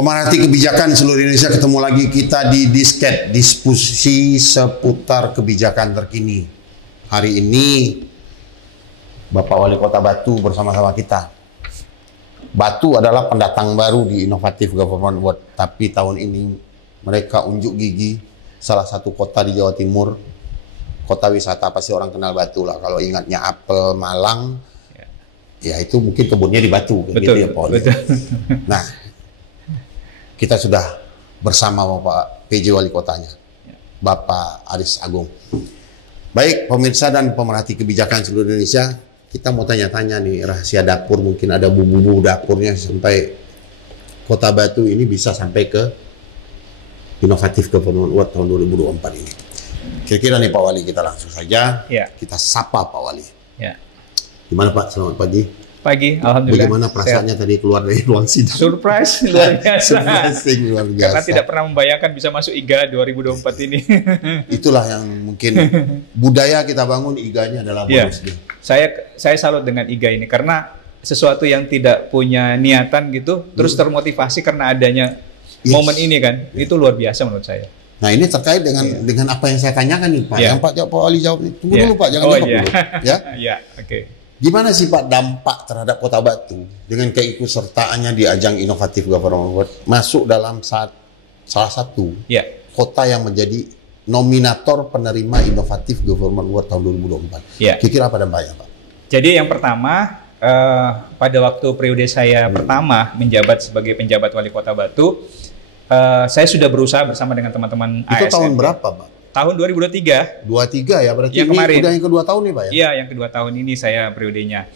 Pemerhati kebijakan seluruh Indonesia, ketemu lagi kita di Disket, diskusi seputar kebijakan terkini. Hari ini Bapak Wali Kota Batu bersama-sama kita. Batu adalah pendatang baru di Innovative Government Award, tapi tahun ini mereka unjuk gigi salah satu kota di Jawa Timur, kota wisata. Pasti orang kenal Batu lah, kalau ingatnya apel Malang, ya itu mungkin kebunnya di Batu, betul, gitu ya Pak Wali. Nah, kita sudah bersama Bapak PJ Wali Kotanya, Bapak Aris Agung. Baik, pemirsa dan pemerhati kebijakan seluruh Indonesia, kita mau tanya-tanya nih, rahasia dapur, mungkin ada bumbu-bumbu dapurnya sampai Kota Batu ini bisa sampai ke Innovative Government Award tahun 2024 ini. Kira-kira nih Pak Wali, kita langsung saja, kita sapa Pak Wali. Gimana Pak, selamat pagi. Pagi, alhamdulillah. Bagaimana perasaannya tadi keluar dari ruang sidang? Surprise, luar biasa. Surprising, luar biasa. Karena tidak pernah membayangkan bisa masuk IGA 2024 ini. Itulah yang mungkin budaya kita bangun, IGA-nya adalah bonus. Saya salut dengan IGA ini karena sesuatu yang tidak punya niatan gitu, terus termotivasi karena adanya momen ini kan, itu luar biasa menurut saya. Nah, ini terkait dengan apa yang saya tanyakan nih Pak. Yang Pak Wali jawab nih. Tunggu dulu Pak, jangan jawab dulu. Ya. Iya, oke. Gimana sih Pak dampak terhadap Kota Batu dengan keikutsertaannya di ajang Innovative Government Award masuk dalam salah satu kota yang menjadi nominator penerima Innovative Government Award tahun 2024? Kira-kira apa dampaknya Pak? Jadi yang pertama, pada waktu periode saya pertama menjabat sebagai penjabat Wali Kota Batu, saya sudah berusaha bersama dengan teman-teman ASN. Itu tahun berapa Pak? Tahun 2023. 23 ya, berarti yang ini kemarin. udah yang kedua tahun nih Pak ya? Iya, yang kedua tahun ini saya periodenya.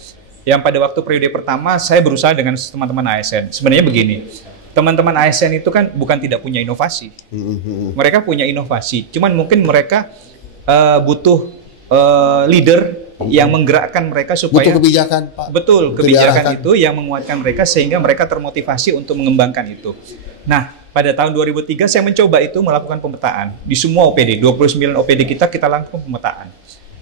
Yang pada waktu periode pertama saya berusaha dengan teman-teman ASN. Sebenarnya begini, teman-teman ASN itu kan bukan tidak punya inovasi. Mereka punya inovasi, cuman mungkin mereka butuh leader yang menggerakkan mereka supaya... Butuh kebijakan Pak. Betul, kebijakan itu yang menguatkan mereka sehingga mereka termotivasi untuk mengembangkan itu. Nah, pada tahun 2003 saya mencoba itu melakukan pemetaan di semua OPD, 29 OPD kita lakukan pemetaan.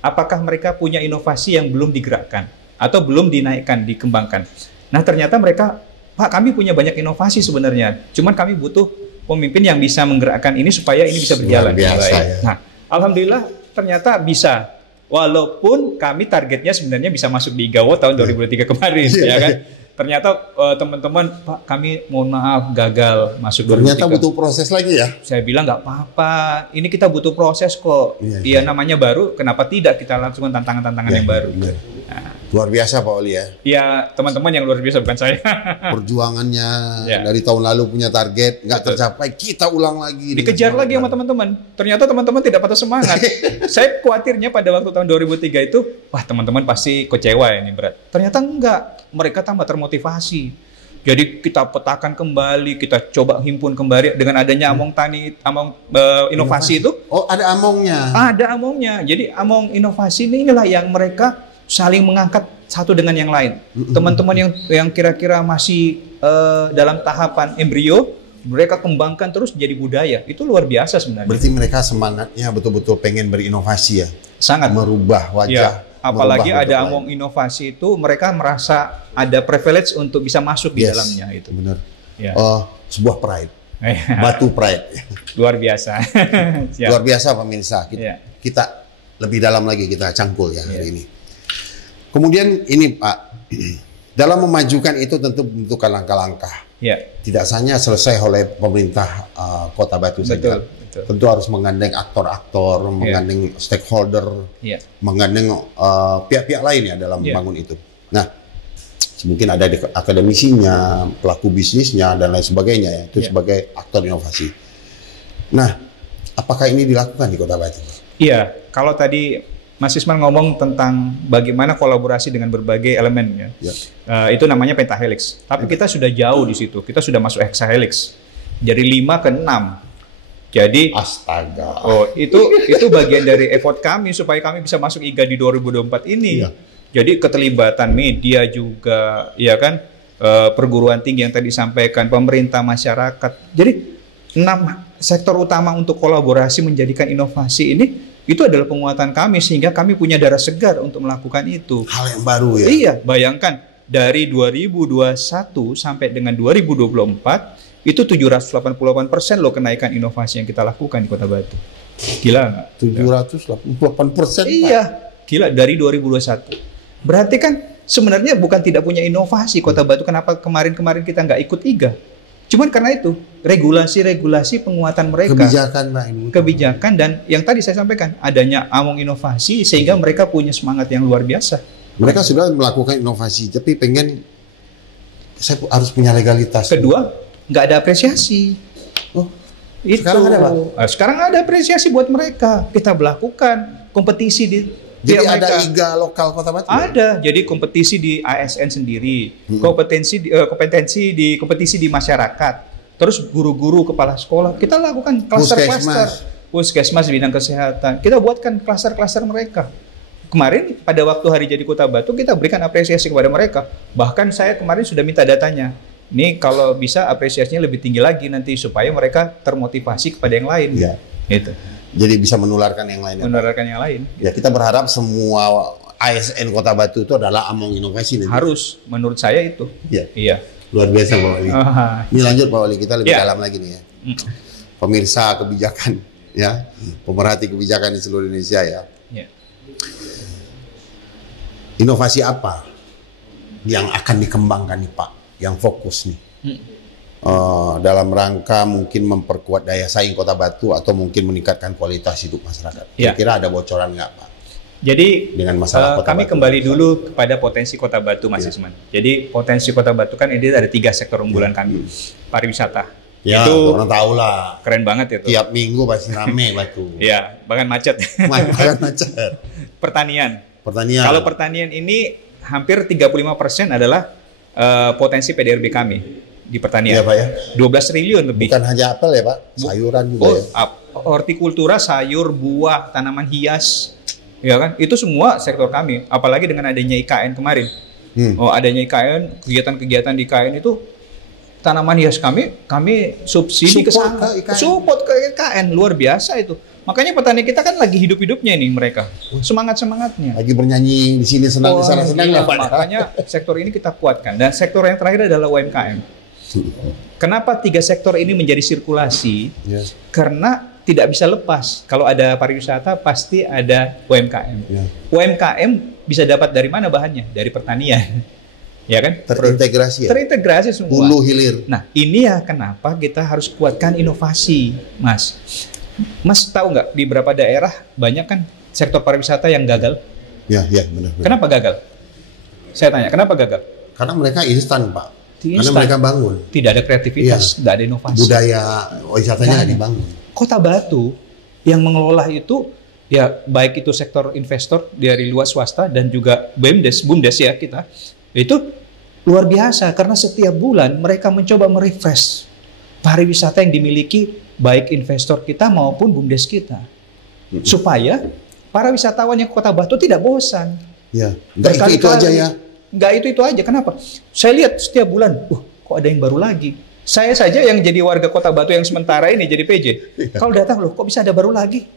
Apakah mereka punya inovasi yang belum digerakkan atau belum dinaikkan, dikembangkan. Nah, ternyata mereka, Pak, kami punya banyak inovasi sebenarnya, cuman kami butuh pemimpin yang bisa menggerakkan ini supaya ini bisa berjalan. Biasa, ya. Nah, alhamdulillah ternyata bisa. Walaupun kami targetnya sebenarnya bisa masuk di IGA tahun 2003 kemarin, ya kan? Ternyata teman-teman, Pak, kami mohon maaf gagal masuk 2003. Ternyata butuh proses lagi ya? Saya bilang nggak apa-apa, ini kita butuh proses kok. Iya, namanya baru, kenapa tidak kita langsung tantangan-tantangan yang baru. Nah, luar biasa Pak Wali ya? Iya, teman-teman yang luar biasa, bukan saya. Perjuangannya dari tahun lalu punya target, nggak tercapai, kita ulang lagi. Dikejar lagi sama teman-teman. Ternyata teman-teman tidak patah semangat. Saya khawatirnya pada waktu tahun 2003 itu, wah teman-teman pasti kecewa ini berat. Ternyata enggak, mereka tambah termotivasi. Jadi kita petakan kembali, kita coba himpun kembali dengan adanya Among Tani, inovasi itu. Oh, ada Amongnya? Ada Amongnya. Jadi Among inovasi inilah yang mereka saling mengangkat satu dengan yang lain. Teman-teman yang kira-kira masih dalam tahapan embrio, mereka kembangkan terus jadi budaya. Itu luar biasa sebenarnya. Berarti mereka semangatnya betul-betul pengen berinovasi ya? Sangat. Merubah wajah. Apalagi ada Among inovasi itu, mereka merasa ada privilege untuk bisa masuk di dalamnya. Itu. Benar. Sebuah pride. Batu pride. Luar biasa. Luar biasa pemirsa. Kita lebih dalam lagi, kita cangkul ya hari ini. Kemudian ini Pak, dalam memajukan itu tentu membutuhkan langkah-langkah. Tidak hanya selesai oleh pemerintah Kota Batu saja. Tentu harus menggandeng aktor-aktor, menggandeng stakeholder, menggandeng pihak-pihak lain ya dalam membangun itu. Nah, mungkin ada akademisinya, pelaku bisnisnya dan lain sebagainya ya, itu sebagai aktor inovasi. Nah, apakah ini dilakukan di Kota Batu? Iya, kalau tadi Mas Isman ngomong tentang bagaimana kolaborasi dengan berbagai elemen ya. Itu namanya pentahelix. Tapi kita sudah jauh di situ. Kita sudah masuk hexahelix. Jadi 5 ke 6. Jadi astaga. Oh, itu bagian dari effort kami supaya kami bisa masuk IGA di 2024 ini. Jadi keterlibatan media juga, ya kan? Perguruan tinggi yang tadi disampaikan, pemerintah, masyarakat. Jadi 6 sektor utama untuk kolaborasi menjadikan inovasi ini itu adalah penguatan kami sehingga kami punya darah segar untuk melakukan itu. Hal yang baru ya. Iya, bayangkan dari 2021 sampai dengan 2024 Itu 788% loh kenaikan inovasi yang kita lakukan di Kota Batu. Gila nggak? 788%. Iya, gila dari 2021. Berarti kan sebenarnya bukan tidak punya inovasi Kota Batu. Kenapa kemarin-kemarin kita nggak ikut IGA? Cuman karena itu regulasi-regulasi penguatan mereka, kebijakan, Pak, kebijakan, dan yang tadi saya sampaikan adanya among inovasi sehingga mereka punya semangat yang luar biasa. Mereka sudah melakukan inovasi, tapi pengen saya harus punya legalitas. Kedua, nggak ada apresiasi. Oh, itu. Sekarang ada, Pak? Sekarang ada apresiasi buat mereka. Kita melakukan kompetisi di. Jadi ada IGA lokal Kota Batu? Ada. Jadi kompetisi di ASN sendiri, kompetisi di masyarakat. Terus guru-guru, kepala sekolah, kita lakukan klaster-klaster. Puskesmas bidang kesehatan. Kita buatkan klaster-klaster mereka. Kemarin pada waktu hari jadi Kota Batu kita berikan apresiasi kepada mereka. Bahkan saya kemarin sudah minta datanya. Ini kalau bisa apresiasinya lebih tinggi lagi nanti supaya mereka termotivasi kepada yang lain. Ya. Gitu. Jadi bisa menularkan yang lain. Menularkan yang lain. Ya, kita berharap semua ASN Kota Batu itu adalah among inovasi nanti. Harus, menurut saya itu. Iya. Iya. Luar biasa Pak Wali. Ini lanjut Pak Wali, kita lebih dalam lagi nih ya. Pemirsa kebijakan ya, pemerhati kebijakan di seluruh Indonesia ya. Iya. Inovasi apa yang akan dikembangkan nih Pak, yang fokus nih? Dalam rangka mungkin memperkuat daya saing Kota Batu atau mungkin meningkatkan kualitas hidup masyarakat. Kira-kira ada bocoran nggak Pak? Jadi dengan masalah kami Batu kembali dulu kepada potensi Kota Batu, Mas Isman. Jadi potensi Kota Batu kan ini ada 3 sektor unggulan kami. Pariwisata. Ya, itu orang tahu lah. Keren banget itu. Tiap minggu pasti rame Batu. Iya, bahkan macet. Bahkan macet. Pertanian. Pertanian. Kalau pertanian ini hampir 35% adalah potensi PDRB kami. Di pertanian. Iya Pak ya. 12 triliun lebih. Bukan hanya apel ya Pak, sayuran juga ya. Hortikultura, sayur, buah, tanaman hias, ya kan? Itu semua sektor kami. Apalagi dengan adanya IKN kemarin. Adanya IKN, kegiatan-kegiatan di IKN itu tanaman hias kami subsidi ke sana. Support ke IKN, luar biasa itu. Makanya petani kita kan lagi hidup-hidupnya nih mereka. Semangat-semangatnya. Lagi bernyanyi di sini senang di sana senang ya Pak. Makanya sektor ini kita kuatkan. Dan sektor yang terakhir adalah UMKM. Kenapa 3 sektor ini menjadi sirkulasi? Karena tidak bisa lepas. Kalau ada pariwisata pasti ada UMKM. UMKM bisa dapat dari mana bahannya? Dari pertanian. Ya kan? Terintegrasi ya? Terintegrasi semua. Hulu hilir. Nah, ini ya kenapa kita harus kuatkan inovasi, Mas. Mas tahu nggak di beberapa daerah banyak kan sektor pariwisata yang gagal? Ya, benar. Kenapa gagal? Saya tanya, kenapa gagal? Karena mereka instan Pak. Karena mereka bangun. Tidak ada kreativitas, tidak ada inovasi. Budaya wisatanya nggak dibangun. Kota Batu yang mengelola itu, ya baik itu sektor investor dari luar swasta dan juga BUMDes ya kita, itu luar biasa karena setiap bulan mereka mencoba merefresh pariwisata yang dimiliki baik investor kita maupun BUMDes kita. Supaya para wisatawan yang ke Kota Batu tidak bosan. Ya, nggak itu aja ya. Nggak itu aja. Kenapa? Saya lihat setiap bulan, kok ada yang baru lagi. Saya saja yang jadi warga Kota Batu yang sementara ini jadi PJ. Kalau datang loh, kok bisa ada baru lagi?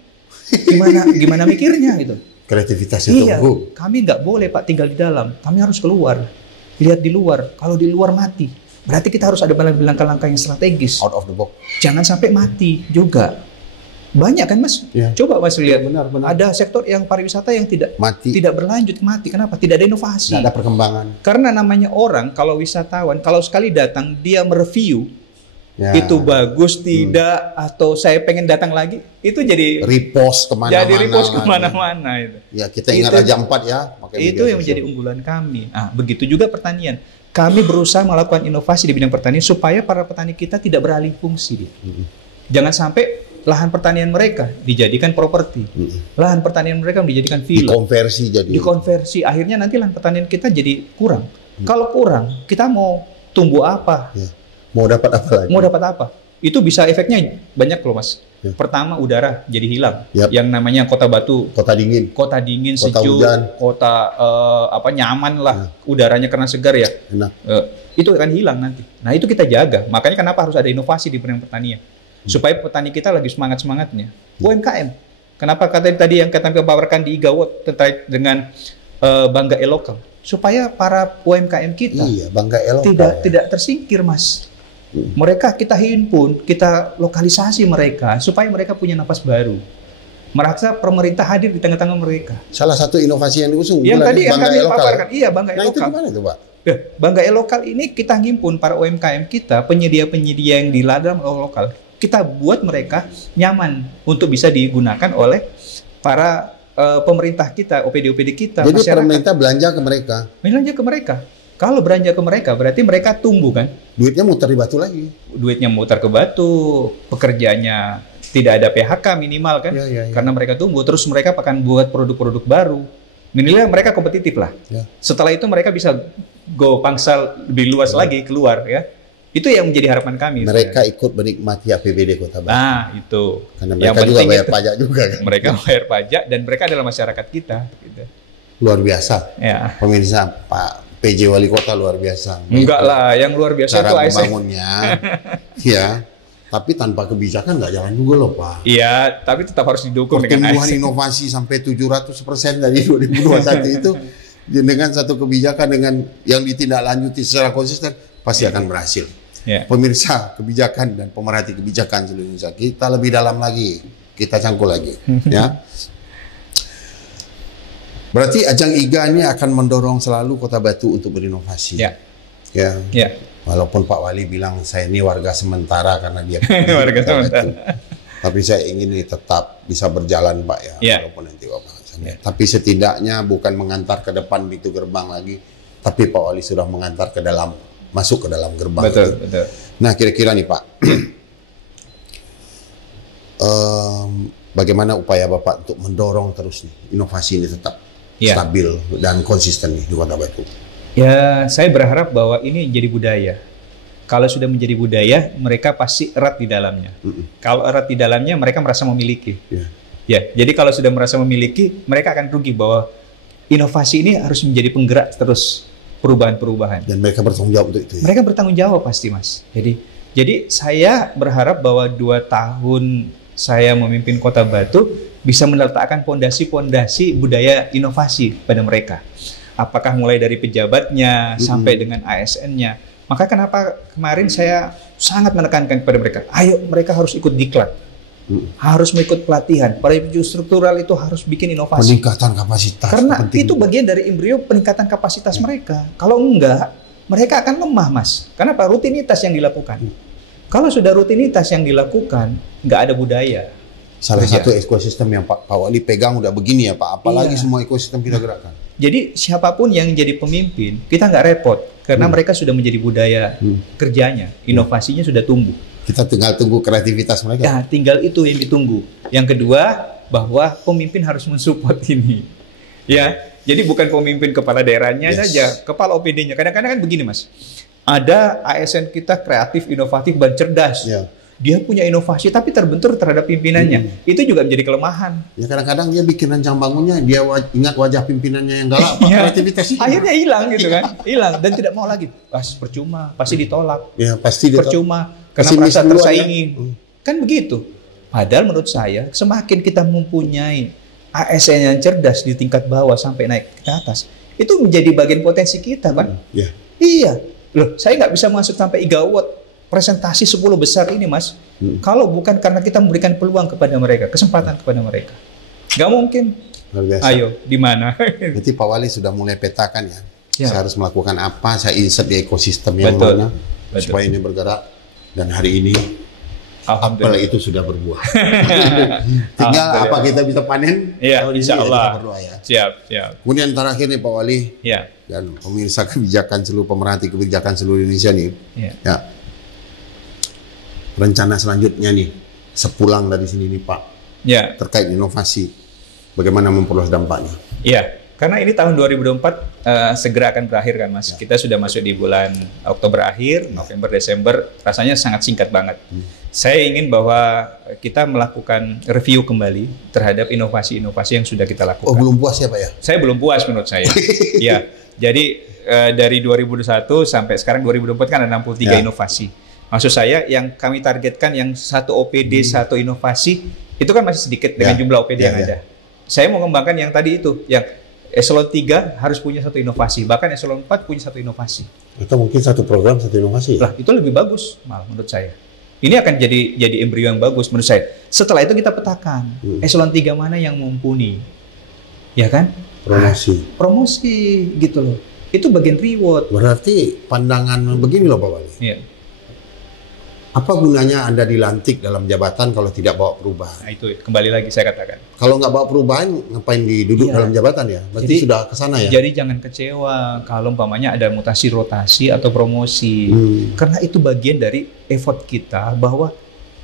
Gimana mikirnya gitu? Kreativitasnya tumbuh. Kami nggak boleh Pak tinggal di dalam. Kami harus keluar. Lihat di luar. Kalau di luar mati, berarti kita harus ada langkah-langkah yang strategis. Out of the box. Jangan sampai mati juga. Banyak kan Mas? Coba Mas lihat. Benar. Ada sektor yang pariwisata yang tidak berlanjut, mati. Kenapa? Tidak ada inovasi. Tidak ada perkembangan. Karena namanya orang, kalau wisatawan, kalau sekali datang dia mereview, itu bagus tidak, atau saya pengen datang lagi, itu jadi repost kemana-mana. Itu. Ya kita ingat Raja 4 ya. Itu yang menjadi unggulan kami. Begitu juga pertanian. Kami berusaha melakukan inovasi di bidang pertanian supaya para petani kita tidak beralih fungsi. Jangan sampai lahan pertanian mereka dijadikan properti. Lahan pertanian mereka dijadikan villa. Dikonversi. Akhirnya nanti lahan pertanian kita jadi kurang. Kalau kurang, kita mau tumbuh apa? Mau dapat apa lagi? Mau dapat apa? Itu bisa efeknya banyak loh Mas. Pertama, udara jadi hilang. Yang namanya Kota Batu. Kota dingin. Kota dingin, sejuk. Kota nyaman lah. Udaranya karena segar ya. Enak. Itu akan hilang nanti. Nah itu kita jaga. Makanya kenapa harus ada inovasi di bidang pertanian. Supaya petani kita lagi semangat-semangatnya. UMKM. Kenapa tadi yang kami paparkan di IGA terkait dengan Bangga E-Lokal. Supaya para UMKM kita Bangga E-Lokal tidak tersingkir Mas. Mereka kita himpun, kita lokalisasi mereka supaya mereka punya napas baru. Merasa pemerintah hadir di tengah-tengah mereka. Salah satu inovasi yang diusung yang tadi yang kami paparkan, iya Bangga Lokal. Lokal. Itu gimana itu, Pak? Bangga Lokal ini kita ngimpun para UMKM kita, penyedia-penyedia yang di ladang lokal. Kita buat mereka nyaman untuk bisa digunakan oleh para pemerintah kita, OPD-OPD kita. Jadi masyarakat. pemerintah belanja ke mereka. Belanja ke mereka. Kalau belanja ke mereka berarti mereka tumbuh kan? Duitnya muter di Batu lagi. Duitnya muter ke Batu, pekerjaannya tidak ada PHK minimal kan? Ya. Karena mereka tumbuh, terus mereka akan buat produk-produk baru. Minimal mereka kompetitif lah. Ya. Setelah itu mereka bisa go pangsal lebih luas lagi keluar ya. Itu yang menjadi harapan kami. Mereka ikut menikmati APBD Kota Batu. Nah, itu. Karena mereka juga bayar pajak juga kan. Mereka bayar pajak dan mereka adalah masyarakat kita. Gitu. Luar biasa. Ya. Pemirsa, Pak PJ Wali Kota luar biasa. Enggak lah, yang luar biasa cara itu membangunnya. Ya. Tapi tanpa kebijakan nggak jalan juga loh, Pak. Iya, tapi tetap harus didukung dengan pertumbuhan inovasi sampai 700% dari 2021 itu dengan satu kebijakan dengan yang ditindaklanjuti secara konsisten pasti akan berhasil. Yeah. Pemirsa kebijakan dan pemerhati kebijakan seluruh Indonesia, kita lebih dalam lagi, kita cangkul lagi, ya. Berarti ajang IGA ini akan mendorong selalu Kota Batu untuk berinovasi. Yeah. Ya. Yeah. Walaupun Pak Wali bilang saya ini warga sementara karena dia warga sementara. Tapi saya ingin ini tetap bisa berjalan, Pak ya. Yeah. Walaupun nanti Bapak. Yeah. Tapi setidaknya bukan mengantar ke depan pintu gerbang lagi, tapi Pak Wali sudah mengantar ke dalam, masuk ke dalam gerbang. Betul, itu. betul. Nah, kira-kira nih Pak, bagaimana upaya Bapak untuk mendorong terus nih inovasi ini tetap stabil dan konsisten nih di Kota Batu? Ya, saya berharap bahwa ini jadi budaya. Kalau sudah menjadi budaya, mereka pasti erat di dalamnya. Kalau erat di dalamnya, mereka merasa memiliki. Ya, jadi kalau sudah merasa memiliki, mereka akan rugi bahwa inovasi ini harus menjadi penggerak terus perubahan-perubahan. Dan mereka bertanggung jawab untuk itu. Ya? Mereka bertanggung jawab pasti, Mas. Jadi saya berharap bahwa 2 tahun saya memimpin Kota Batu bisa meletakkan pondasi-pondasi budaya inovasi pada mereka. Apakah mulai dari pejabatnya sampai dengan ASN-nya. Maka kenapa kemarin saya sangat menekankan kepada mereka, ayo mereka harus ikut diklat. Harus mengikut pelatihan. Review struktural itu harus bikin inovasi. Peningkatan kapasitas. Karena itu bagian dari embrio peningkatan kapasitas mereka. Kalau enggak, mereka akan lemah, Mas. Karena apa? Rutinitas yang dilakukan. Kalau sudah rutinitas yang dilakukan, nggak ada budaya. Salah satu ekosistem yang Pak Wali pegang udah begini ya Pak. Apalagi semua ekosistem kita gerakkan. Jadi siapapun yang jadi pemimpin, kita nggak repot. Karena mereka sudah menjadi budaya kerjanya. Inovasinya sudah tumbuh. Kita tinggal tunggu kreativitas mereka. Ya, tinggal itu yang ditunggu. Yang kedua, bahwa pemimpin harus mensupport ini. Ya, jadi bukan pemimpin kepala daerahnya saja, kepala OPD-nya. Kadang-kadang kan begini, Mas. Ada ASN kita kreatif, inovatif, dan cerdas. Dia punya inovasi tapi terbentur terhadap pimpinannya. Itu juga menjadi kelemahan. Ya kadang-kadang dia bikin rancang bangunnya, dia ingat wajah pimpinannya yang galak, kreativitasnya. Akhirnya hilang gitu kan. Hilang dan tidak mau lagi. Percuma, pasti ditolak. Ya, pasti ditolak. Percuma karena merasa tersaingi. Kan begitu. Padahal menurut saya semakin kita mempunyai ASN yang cerdas di tingkat bawah sampai naik ke atas, itu menjadi bagian potensi kita kan. Iya. Loh, saya nggak bisa masuk sampai IGA Award presentasi 10 besar ini, Mas. Kalau bukan karena kita memberikan peluang kepada mereka, kesempatan kepada mereka. Nggak mungkin. Ayo, di mana? Berarti Pak Wali sudah mulai petakan ya. Saya harus melakukan apa, saya insert di ekosistem yang mana, supaya ini bergerak. Dan hari ini, apel itu sudah berbuah. Tinggal apa kita bisa panen? Iya, insya Allah. Ya. Siap. Kemudian terakhir nih Pak Wali, dan pemirsa kebijakan seluruh pemerhati kebijakan seluruh Indonesia nih. Ya. Rencana selanjutnya nih, sepulang dari sini nih Pak, terkait inovasi, bagaimana memperluas dampaknya? Iya, karena ini tahun 2024 segera akan berakhir kan Mas. Kita sudah masuk di bulan Oktober akhir, November, Desember, rasanya sangat singkat banget. Saya ingin bahwa kita melakukan review kembali terhadap inovasi-inovasi yang sudah kita lakukan. Oh, belum puas ya Pak ya? Saya belum puas menurut saya. Ya, jadi dari 2021 sampai sekarang 2024 kan ada 63 inovasi. Maksud saya yang kami targetkan yang satu OPD, satu inovasi, itu kan masih sedikit dengan jumlah OPD yang ada. Saya mau mengembangkan yang tadi itu, yang Eselon 3 harus punya satu inovasi, bahkan eselon 4 punya satu inovasi. Atau mungkin satu program, satu inovasi. Lah, itu lebih bagus malah menurut saya. Ini akan jadi embrio yang bagus menurut saya. Setelah itu kita petakan eselon 3 mana yang mumpuni. Ya kan? Promosi. Promosi gitu loh. Itu bagian reward. Berarti pandangan begini loh Pak Wali. Iya. Apa gunanya Anda dilantik dalam jabatan kalau tidak bawa perubahan? Nah, itu kembali lagi saya katakan. Kalau nggak bawa perubahan, ngapain diduduk dalam jabatan ya? Berarti jadi, sudah ke sana ya? Jadi jangan kecewa kalau umpamanya ada mutasi, rotasi, atau promosi. Karena itu bagian dari effort kita bahwa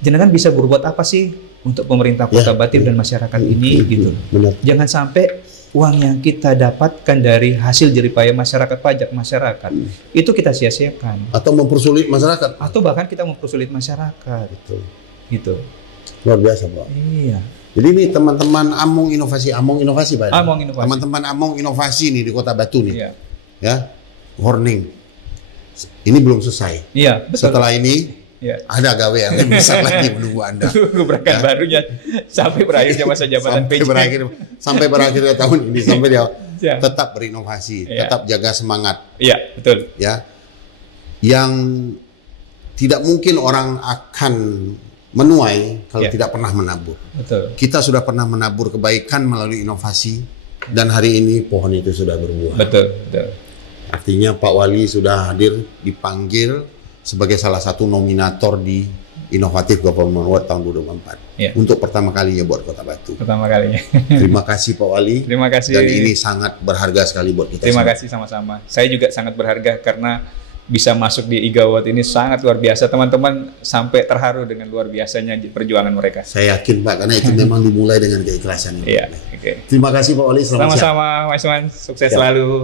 jenengan bisa berbuat apa sih untuk pemerintah Kota Batu dan masyarakat ini gitu. Benar. Jangan sampai uang yang kita dapatkan dari hasil jeripaya masyarakat, pajak masyarakat, itu kita sia-siakan. Atau mempersulit masyarakat. Atau bahkan kita mempersulit masyarakat. Gitu. Luar biasa, Pak. Iya. Jadi ini teman-teman Among Inovasi Pak. Among Inovasi. Teman-teman Among Inovasi nih di Kota Batu nih. Iya. Ya, warning. Ini belum selesai. Iya, betul. Setelah ini ada gawe yang lebih besar lagi menunggu Anda. Gebrakan barunya sampai berakhirnya masa jabatan PJ. Sampai berakhirnya tahun ini, sampai dia tetap berinovasi, tetap jaga semangat. Iya, betul. Ya, yang tidak mungkin orang akan menuai kalau tidak pernah menabur. Betul. Kita sudah pernah menabur kebaikan melalui inovasi dan hari ini pohon itu sudah berbuah. Betul, betul. Artinya Pak Wali sudah hadir, dipanggil sebagai salah satu nominator di Inovatif Government Award tahun 2024. Untuk pertama kalinya buat Kota Batu. Pertama kalinya. Terima kasih Pak Wali. Terima kasih. Dan ini sangat berharga sekali buat kita. Terima kasih sama-sama. Saya juga sangat berharga karena bisa masuk di IGA Award ini sangat luar biasa. Teman-teman sampai terharu dengan luar biasanya perjuangan mereka. Saya yakin Pak, karena itu memang dimulai dengan keikhlasan. Iya. Terima kasih Pak Wali. Sama-sama Mas Wan. Sukses selalu.